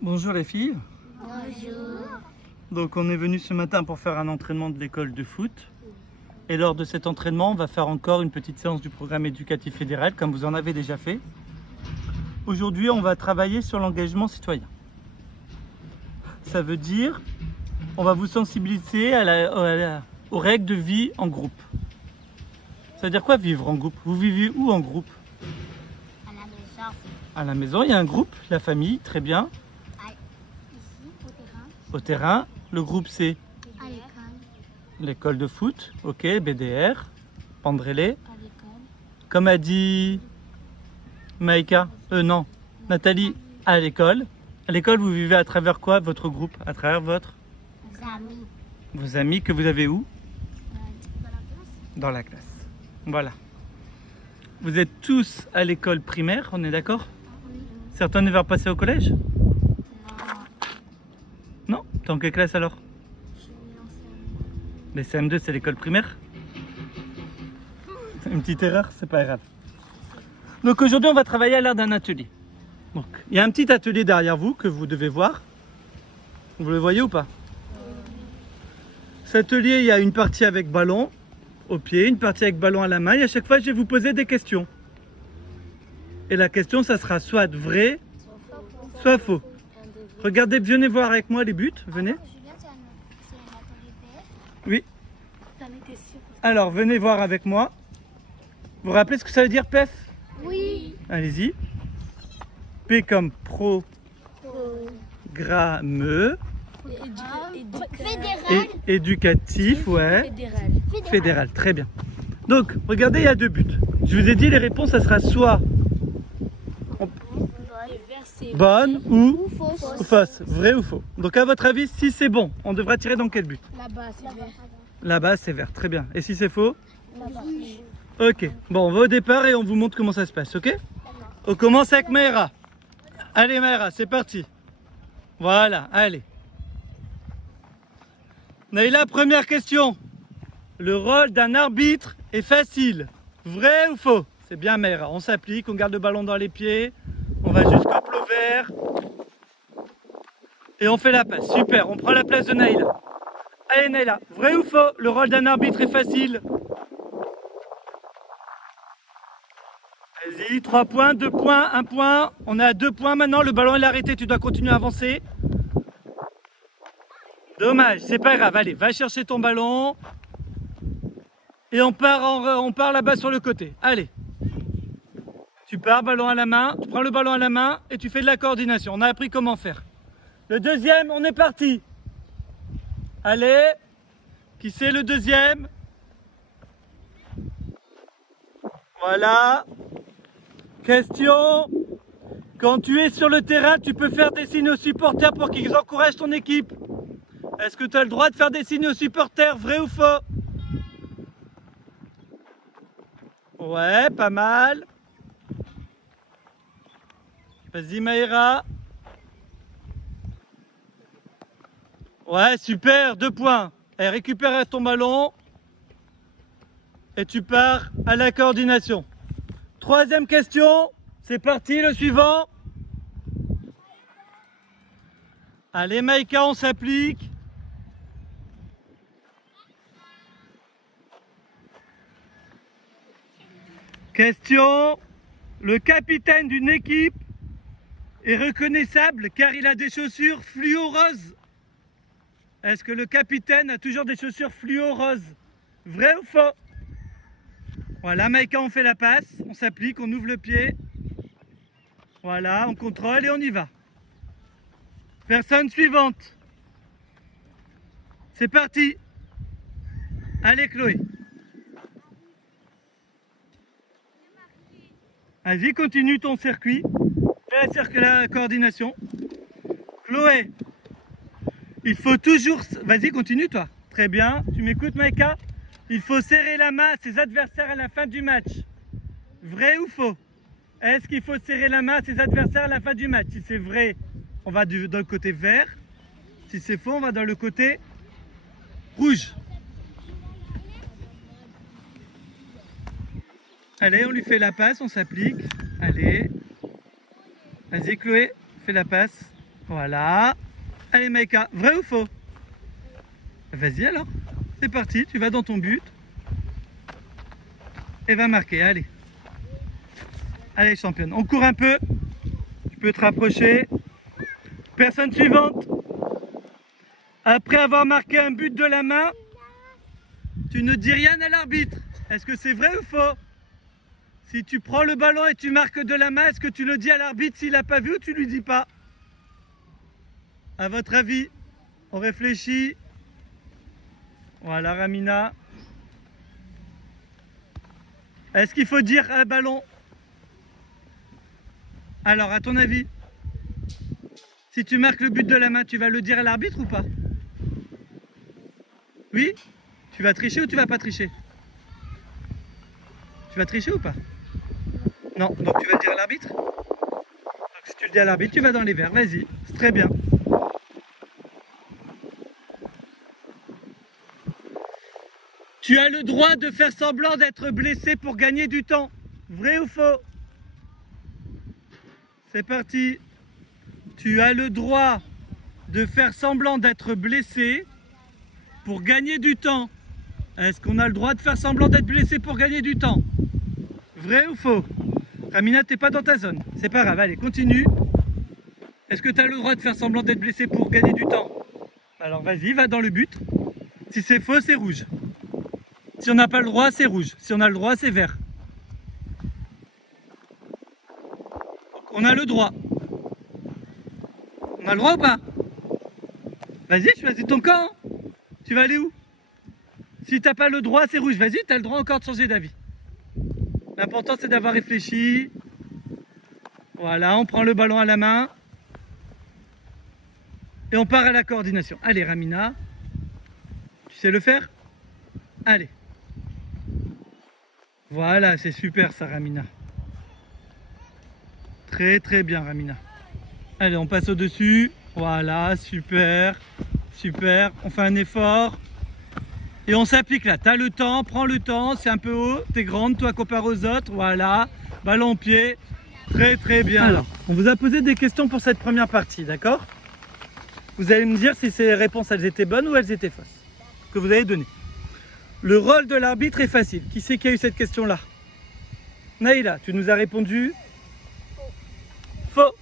Bonjour les filles. Bonjour. Donc on est venu ce matin pour faire un entraînement de l'école de foot. Et lors de cet entraînement, on va faire encore une petite séance du programme éducatif fédéral, comme vous en avez déjà fait. Aujourd'hui, on va travailler sur l'engagement citoyen. Ça veut dire, on va vous sensibiliser aux règles de vie en groupe. Ça veut dire quoi vivre en groupe? Vous vivez où en groupe? À la maison. À la maison, il y a un groupe, la famille, très bien. Ici, au terrain. Au terrain, le groupe c'est À l'école. l'école de foot, ok, BDR, Pandrélé. À l'école. Comme a dit Maïka, non, Nathalie, à l'école. À l'école, vous vivez à travers quoi votre groupe? À travers Amis. vos amis que vous avez où? Dans la classe. Dans la classe. Voilà. Vous êtes tous à l'école primaire, on est d'accord? Oui. Certains ne veulent passer au collège? Non. Non? T'es en quelle classe alors? Je suis en Mais CM2, c'est l'école primaire? Une petite erreur, c'est pas grave. Donc aujourd'hui, on va travailler à l'heure d'un atelier. Donc, il y a un petit atelier derrière vous que vous devez voir. Vous le voyez ou pas? Cet atelier, il y a une partie avec ballon au pied, une partie avec ballon à la main. Et à chaque fois, je vais vous poser des questions. Et la question, ça sera soit vrai, soit faux. Regardez, venez voir avec moi les buts. Venez. Julien, c'est un atelier PF. Oui. T'en étais sûre? Alors, venez voir avec moi. Vous vous rappelez ce que ça veut dire PEF? Oui. Allez-y. P comme programmeux. Fédéral. Et éducatif, ouais. Fédéral, très bien. Donc, regardez, il y a deux buts. Je vous ai dit, les réponses, ça sera soit bonne ou fausse. Vrai ou faux. Donc, à votre avis, si c'est bon, on devra tirer dans quel but? Là-bas, c'est vert. Là-bas, c'est vert, très bien. Et si c'est faux? Là-bas. Ok. Bon, on va au départ et on vous montre comment ça se passe, ok? On commence avec Maëra. Allez, Maëra, c'est parti. Voilà, allez. Naïla, première question. Le rôle d'un arbitre est facile. Vrai ou faux? C'est bien, Maëra. On s'applique, on garde le ballon dans les pieds. On va jusqu'au plot vert. Et on fait la passe. Super, on prend la place de Naïla. Allez, Naïla. Vrai ou faux? Le rôle d'un arbitre est facile. Vas-y, 3 points, 2 points, 1 point. On est à 2 points maintenant. Le ballon est arrêté. Tu dois continuer à avancer. Dommage, c'est pas grave. Allez, va chercher ton ballon. Et on part là-bas sur le côté. Allez. Tu pars, ballon à la main. Tu prends le ballon à la main et tu fais de la coordination. On a appris comment faire. Le deuxième, on est parti. Allez. Qui c'est le deuxième? Voilà. Question. Quand tu es sur le terrain, tu peux faire des signes aux supporters pour qu'ils encouragent ton équipe. Est-ce que tu as le droit de faire des signes aux supporters, vrai ou faux? Ouais, pas mal. Vas-y Maïra. Ouais, super, 2 points. Et récupère ton ballon. Et tu pars à la coordination. Troisième question. C'est parti, le suivant. Allez Maïka, on s'applique. Question. Le capitaine d'une équipe est reconnaissable car il a des chaussures fluo roses. Est-ce que le capitaine a toujours des chaussures fluo roses? Vrai ou faux? Voilà, Maïka, on fait la passe, on s'applique, on ouvre le pied. Voilà, on contrôle et on y va. Personne suivante. C'est parti. Allez, Chloé. Vas-y, continue ton circuit. Fais la coordination. Chloé, il faut toujours... Vas-y, continue toi. Très bien. Tu m'écoutes, Maïka? Il faut serrer la main à ses adversaires à la fin du match. Vrai ou faux? Est-ce qu'il faut serrer la main à ses adversaires à la fin du match? Si c'est vrai, on va dans le côté vert. Si c'est faux, on va dans le côté rouge. Allez, on lui fait la passe, on s'applique. Allez. Vas-y Chloé, fais la passe. Voilà. Allez Maïka, vrai ou faux? Vas-y alors, c'est parti, tu vas dans ton but. Et va marquer, allez. Allez championne, on court un peu. Tu peux te rapprocher. Personne suivante. Après avoir marqué un but de la main, tu ne dis rien à l'arbitre. Est-ce que c'est vrai ou faux? Si tu prends le ballon et tu marques de la main, est-ce que tu le dis à l'arbitre s'il n'a pas vu ou tu lui dis pas? À votre avis, on réfléchit. Voilà Ramina. Est-ce qu'il faut dire un ballon? Alors, à ton avis, si tu marques le but de la main, tu vas le dire à l'arbitre ou pas? Oui? Tu vas tricher ou tu vas pas tricher? Tu vas tricher ou pas? Non, donc tu vas le dire à l'arbitre? Donc si tu le dis à l'arbitre, tu vas dans les verts, vas-y, c'est très bien. Tu as le droit de faire semblant d'être blessé pour gagner du temps. Vrai ou faux? C'est parti. Tu as le droit de faire semblant d'être blessé pour gagner du temps. Est-ce qu'on a le droit de faire semblant d'être blessé pour gagner du temps? Vrai ou faux? Ramina, t'es pas dans ta zone. C'est pas grave, allez, continue. Est-ce que tu as le droit de faire semblant d'être blessé pour gagner du temps? Alors vas-y, va dans le but. Si c'est faux, c'est rouge. Si on n'a pas le droit, c'est rouge. Si on a le droit, c'est vert. Donc, on a le droit. On a le droit ou pas? Vas-y, choisis ton camp. Tu vas aller où? Si t'as pas le droit, c'est rouge. Vas-y, tu as le droit encore de changer d'avis. L'important, c'est d'avoir réfléchi. Voilà, on prend le ballon à la main. Et on part à la coordination. Allez, Ramina. Tu sais le faire? Allez. Voilà, c'est super ça, Ramina. Très très bien, Ramina. Allez, on passe au-dessus. Voilà, super. Super. On fait un effort. Et on s'applique là. Tu as le temps, prends le temps. C'est un peu haut. Tu es grande, toi, comparé aux autres. Voilà. Ballon au pied. Très très bien. Alors, on vous a posé des questions pour cette première partie, d'accord? Vous allez me dire si ces réponses, elles étaient bonnes ou elles étaient fausses. Que vous avez donné. Le rôle de l'arbitre est facile. Qui c'est qui a eu cette question-là? Naïla, tu nous as répondu faux.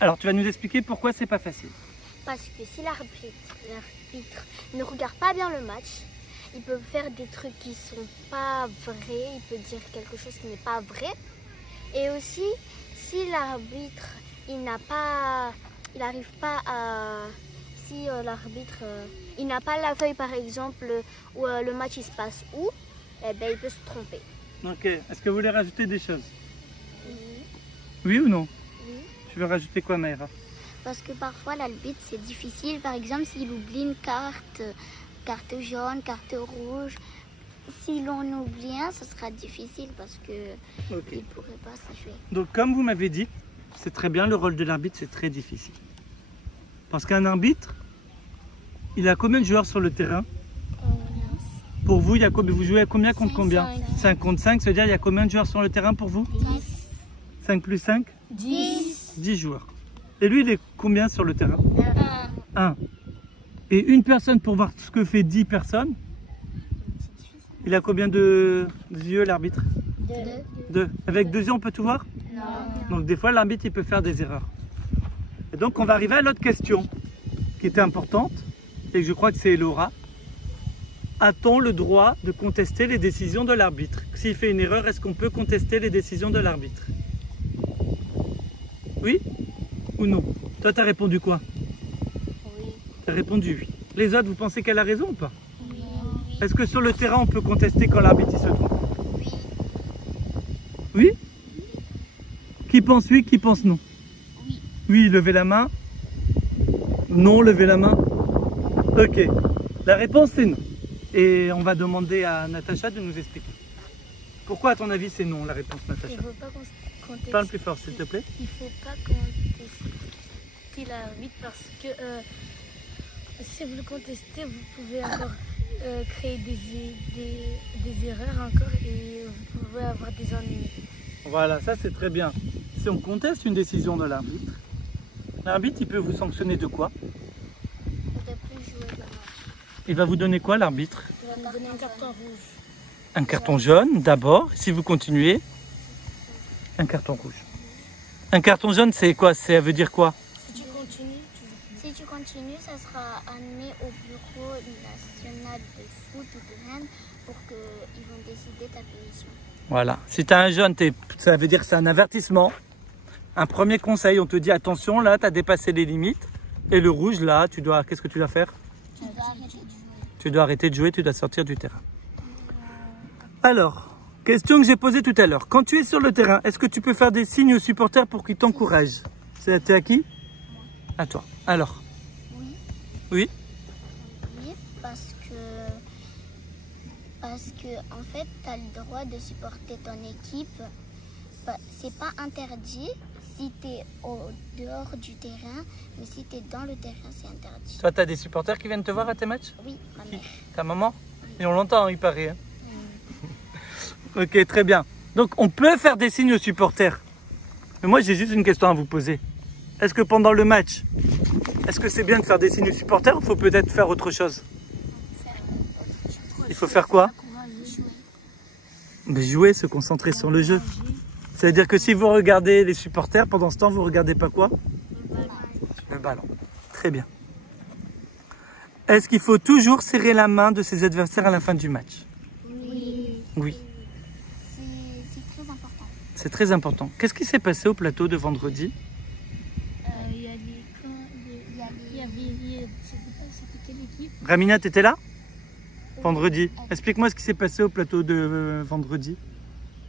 Alors, tu vas nous expliquer pourquoi c'est pas facile. Parce que si l'arbitre ne regarde pas bien le match, il peut faire des trucs qui sont pas vrais, il peut dire quelque chose qui n'est pas vrai. Et aussi, si l'arbitre, il n'arrive pas à... Si l'arbitre, il n'a pas la feuille par exemple où le match il se passe où, eh ben, il peut se tromper. Ok, est-ce que vous voulez rajouter des choses? Oui. Oui ou non? Oui. Tu veux rajouter quoi, Maïra? Parce que parfois l'arbitre c'est difficile. Par exemple, s'il oublie une carte, carte jaune, carte rouge, si l'on oublie un, ce sera difficile parce que il ne pourrait pas s'y jouer. Donc comme vous m'avez dit, c'est très bien, le rôle de l'arbitre c'est très difficile. Parce qu'un arbitre, il a combien de joueurs sur le terrain? Pour vous, il y a combien, vous jouez à combien contre combien? 5 contre 5, ça veut dire il y a combien de joueurs sur le terrain pour vous? 10. 5 plus 5? 10. 10 joueurs. Et lui, il est combien sur le terrain? 1. 1. Et une personne pour voir ce que fait 10 personnes, il a combien de yeux l'arbitre? 2. 2. Avec 2 yeux, on peut tout voir? Non. Donc des fois, l'arbitre, il peut faire des erreurs. Et donc, on va arriver à l'autre question qui était importante, et que je crois que c'est Laura. A-t-on le droit de contester les décisions de l'arbitre? S'il fait une erreur, est-ce qu'on peut contester les décisions de l'arbitre? Oui ou non? Toi, tu as répondu quoi? Oui. Tu as répondu oui. Les autres, vous pensez qu'elle a raison ou pas? Oui. Est-ce que sur le terrain, on peut contester quand l'arbitre il se trompe? Oui. Oui? Qui pense oui, qui pense non? Oui. Oui, levez la main. Non, levez la main. Ok. La réponse, c'est non. Et on va demander à Natacha de nous expliquer. Pourquoi, à ton avis, c'est non, la réponse, Natacha? Il ne faut pas contester. Parle plus fort, s'il te plaît. Il ne faut pas contester l'arbitre parce que si vous le contestez, vous pouvez encore créer des erreurs encore et vous pouvez avoir des ennuis. Voilà, ça c'est très bien. Si on conteste une décision de l'arbitre, L'arbitre, il peut vous sanctionner de quoi? De plus jouer le match. Il va vous donner quoi, l'arbitre? Il va nous donner un carton rouge. Un carton jaune, d'abord. Si vous continuez, un carton rouge. Un carton jaune, c'est quoi? Ça veut dire quoi? Si tu continues, ça sera amené au bureau national de foot de Rennes pour qu'ils vont décider ta punition. Voilà. Si tu as un jaune, ça veut dire que c'est un avertissement. Un premier conseil, on te dit attention, là, tu as dépassé les limites. Et le rouge, là, qu'est-ce que tu dois faire? Tu dois arrêter de jouer. Tu dois arrêter de jouer, tu dois sortir du terrain. Alors, question que j'ai posée tout à l'heure. Quand tu es sur le terrain, est-ce que tu peux faire des signes aux supporters pour qu'ils t'encouragent? C'était à qui? Moi. À toi. Alors? Oui. Oui? Oui, parce que en fait, tu as le droit de supporter ton équipe. C'est pas interdit si tu es au dehors du terrain, mais si tu es dans le terrain, c'est interdit. Toi, tu as des supporters qui viennent te voir à tes matchs? Oui, ma mère. Ta maman? Ils ont longtemps, il paraît. Hein. Ok, très bien. Donc, on peut faire des signes aux supporters. Mais moi, j'ai juste une question à vous poser. Est-ce que pendant le match, est-ce que c'est bien de faire des signes aux supporters ou il faut peut-être faire autre chose? Il faut faire quoi? Mais jouer, se concentrer sur le jeu. Ça veut dire que si vous regardez les supporters, pendant ce temps, vous regardez pas quoi? Le ballon. Très bien. Est-ce qu'il faut toujours serrer la main de ses adversaires à la fin du match? Oui. Oui. C'est très important. C'est très important. Qu'est-ce qui s'est passé au plateau de vendredi? C'était quelle équipe? Ramina, tu étais là? Vendredi. Explique-moi ce qui s'est passé au plateau de vendredi.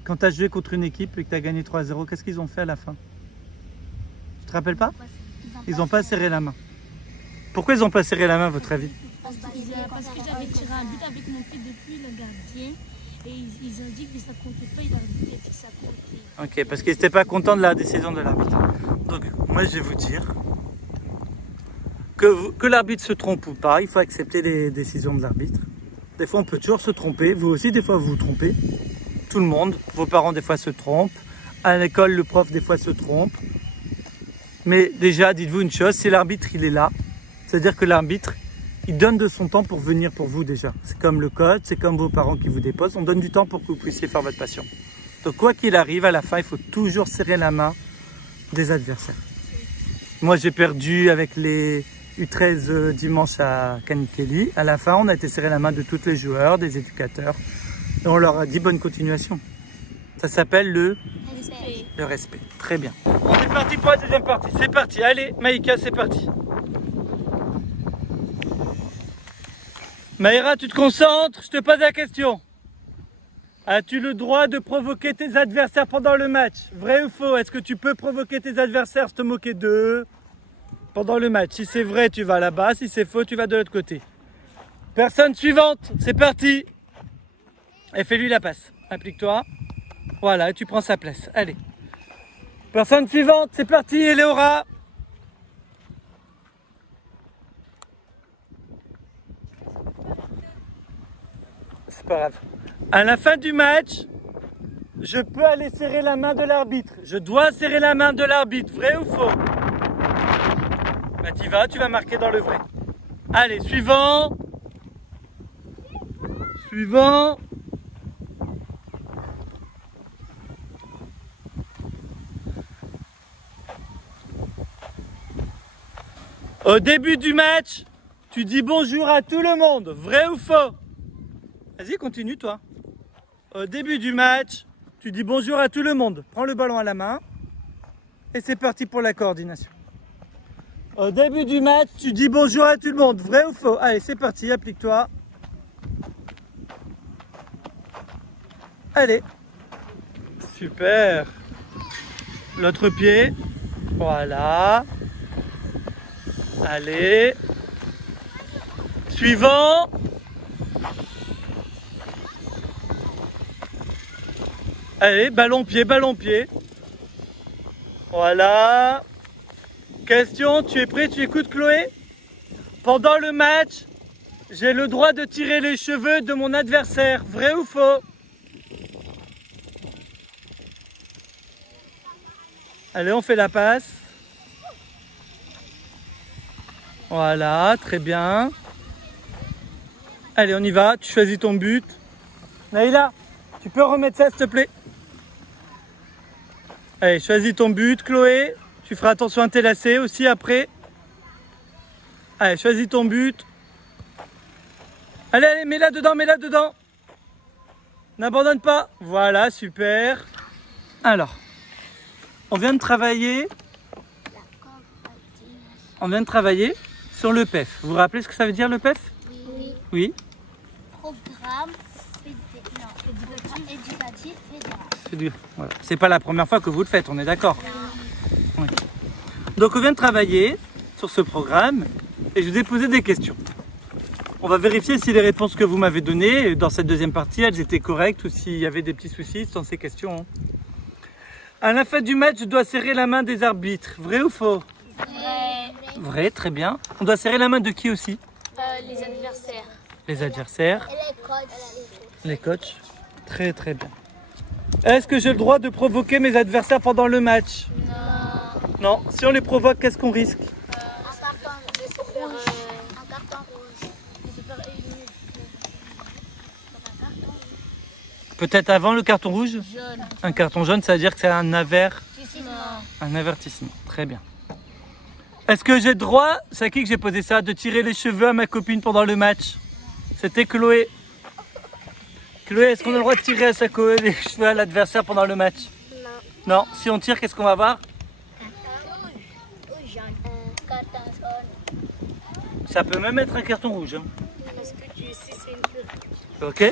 Quand tu as joué contre une équipe et que tu as gagné 3-0, qu'est-ce qu'ils ont fait à la fin? Tu te rappelles pas? Ils n'ont pas serré la main. Pourquoi ils n'ont pas serré la main, à votre avis? Parce que j'avais tiré un but avec mon pied depuis le gardien et ils ont dit que ça comptait pas, il a dit que ça comptait. Ok, parce qu'ils n'étaient pas contents de la décision de l'arbitre. Donc, moi, je vais vous dire que l'arbitre se trompe ou pas, il faut accepter les décisions de l'arbitre. Des fois, on peut toujours se tromper. Vous aussi, des fois, vous vous trompez. Tout le monde. Vos parents, des fois, se trompent. À l'école, le prof, des fois, se trompe. Mais déjà, dites-vous une chose, si l'arbitre, il est là, c'est-à-dire que l'arbitre, il donne de son temps pour venir pour vous déjà. C'est comme le coach, c'est comme vos parents qui vous déposent. On donne du temps pour que vous puissiez faire votre passion. Donc, quoi qu'il arrive, à la fin, il faut toujours serrer la main des adversaires. Moi, j'ai perdu avec les U13 dimanche à Kanikeli. À la fin, on a été serrer la main de tous les joueurs, des éducateurs. Et on leur a dit bonne continuation. Ça s'appelle le respect. Très bien. On est parti pour la deuxième partie. C'est parti. Allez, Maïka, c'est parti. Maïra, tu te concentres. Je te pose la question. As-tu le droit de provoquer tes adversaires pendant le match? Vrai ou faux? Est-ce que tu peux provoquer tes adversaires, se moquer d'eux pendant le match? Si c'est vrai, tu vas là-bas. Si c'est faux, tu vas de l'autre côté. Personne suivante. C'est parti. Et fais-lui la passe. Applique-toi. Voilà, et tu prends sa place. Allez. Personne suivante. C'est parti, Eleora. C'est pas grave. À la fin du match, je peux aller serrer la main de l'arbitre. Je dois serrer la main de l'arbitre. Vrai ou faux? Bah tu vas marquer dans le vrai. Allez, suivant. Suivant. Au début du match, tu dis bonjour à tout le monde. Vrai ou faux? Vas-y, continue toi. Au début du match, tu dis bonjour à tout le monde. Prends le ballon à la main. Et c'est parti pour la coordination. Au début du match, tu dis bonjour à tout le monde. Vrai ou faux? Allez, c'est parti, applique-toi. Allez. Super. L'autre pied. Voilà. Allez. Suivant. Allez, ballon-pied, ballon-pied. Voilà. Question, tu es prêt? Tu écoutes Chloé? Pendant le match, j'ai le droit de tirer les cheveux de mon adversaire. Vrai ou faux? Allez, on fait la passe. Voilà, très bien. Allez, on y va. Tu choisis ton but. Naïla, tu peux remettre ça, s'il te plaît? Allez, choisis ton but. Chloé, tu feras attention à tes lacets aussi après. Allez, choisis ton but. Allez, allez, mets-la dedans, mets-la dedans. N'abandonne pas. Voilà, super. Alors, on vient de travailler sur le PEF. Vous vous rappelez ce que ça veut dire le PEF? Oui. Oui. Programme éducatif fédéral. Voilà. C'est pas la première fois que vous le faites, on est d'accord? Oui. Donc on vient de travailler sur ce programme et je vous ai posé des questions. On va vérifier si les réponses que vous m'avez données dans cette deuxième partie, elles étaient correctes ou s'il y avait des petits soucis dans ces questions. À la fin du match, je dois serrer la main des arbitres. Vrai ou faux? Vrai. Vrai, très bien. On doit serrer la main de qui aussi? Les adversaires. Les adversaires. Et les coachs. Les coachs. Très très bien. Est-ce que j'ai le droit de provoquer mes adversaires pendant le match? Non. Non. Si on les provoque, qu'est-ce qu'on risque? Un carton rouge. Peut-être avant le carton rouge? Jaune. Un carton jaune, ça veut dire que c'est un Non. avertissement. Très bien. Est-ce que j'ai le droit, c'est à qui que j'ai posé ça, de tirer les cheveux à ma copine pendant le match? C'était Chloé. Chloé, est-ce qu'on a le droit de tirer à les cheveux à l'adversaire pendant le match? Non. Non. Si on tire, qu'est-ce qu'on va voir? Carton jaune. Ça peut même être un carton rouge. Hein. Parce que tu sais, c'est une peur. Ok.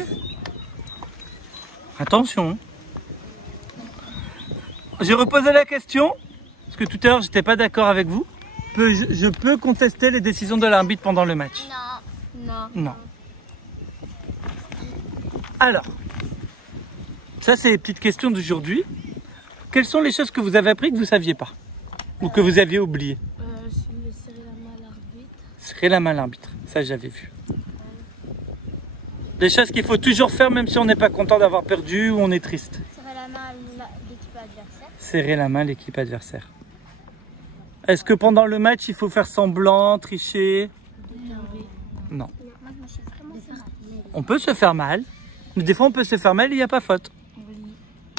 Attention. J'ai reposé la question, parce que tout à l'heure, j'étais pas d'accord avec vous. Je peux contester les décisions de l'arbitre pendant le match? Non. Non. Alors, ça c'est les petites questions d'aujourd'hui. Quelles sont les choses que vous avez appris que vous ne saviez pas? Ou que vous aviez oublié? Serrer la main à l'arbitre. Serrer la main à l'arbitre, ça j'avais vu. Des choses qu'il faut toujours faire même si on n'est pas content d'avoir perdu ou on est triste. Serrer la main à l'équipe adversaire. Serrer la main à l'équipe adversaire. Est-ce que pendant le match il faut faire semblant, tricher? Non. Moi, je me suis vraiment fait mal. On peut se faire mal, mais des fois on peut se faire mal et il n'y a pas faute.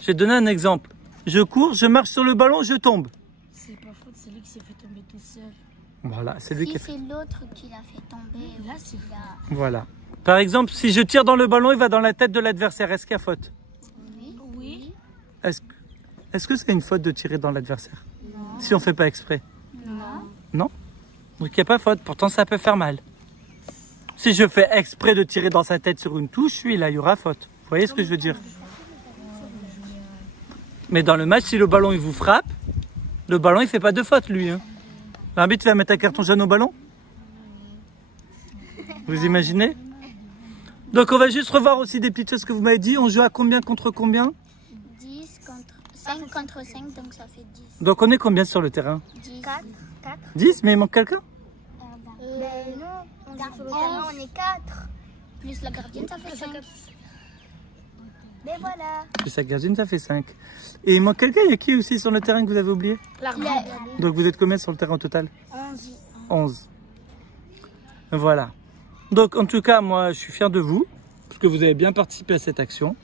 Je vais te donner un exemple. Je cours, je marche sur le ballon, je tombe. C'est pas faute, c'est lui qui s'est fait tomber tout seul. Voilà, c'est lui qui a fait. Si c'est l'autre qui l'a fait tomber, Là, c'est fou. Voilà. Par exemple, si je tire dans le ballon, il va dans la tête de l'adversaire. Est-ce qu'il y a faute? Oui. Est-ce que c'est une faute de tirer dans l'adversaire? Si on ne fait pas exprès? Non. Non? Donc il n'y a pas faute. Pourtant, ça peut faire mal. Si je fais exprès de tirer dans sa tête sur une touche, oui, là, il y aura faute. Vous voyez ce que je veux dire? Mais dans le match, si le ballon, il vous frappe, le ballon, il ne fait pas de faute, lui. Hein. L'arbitre va mettre un carton jaune au ballon? Vous imaginez? Donc, on va juste revoir aussi des petites choses que vous m'avez dit. On joue à combien contre combien? 10 contre 5 contre 5, donc ça fait 10. Donc, on est combien sur le terrain? 10. 4. 10, mais il manque quelqu'un? Ben non, on est sur le terrain, on est 4. Plus la gardienne, ça fait 5. Mais voilà. Plus la gardienne, ça fait 5. Et il manque quelqu'un? Il y a qui aussi sur le terrain que vous avez oublié? L'arbitre. Donc, vous êtes combien sur le terrain au total? 11. 11. Voilà. Donc, en tout cas, moi, je suis fier de vous, parce que vous avez bien participé à cette action.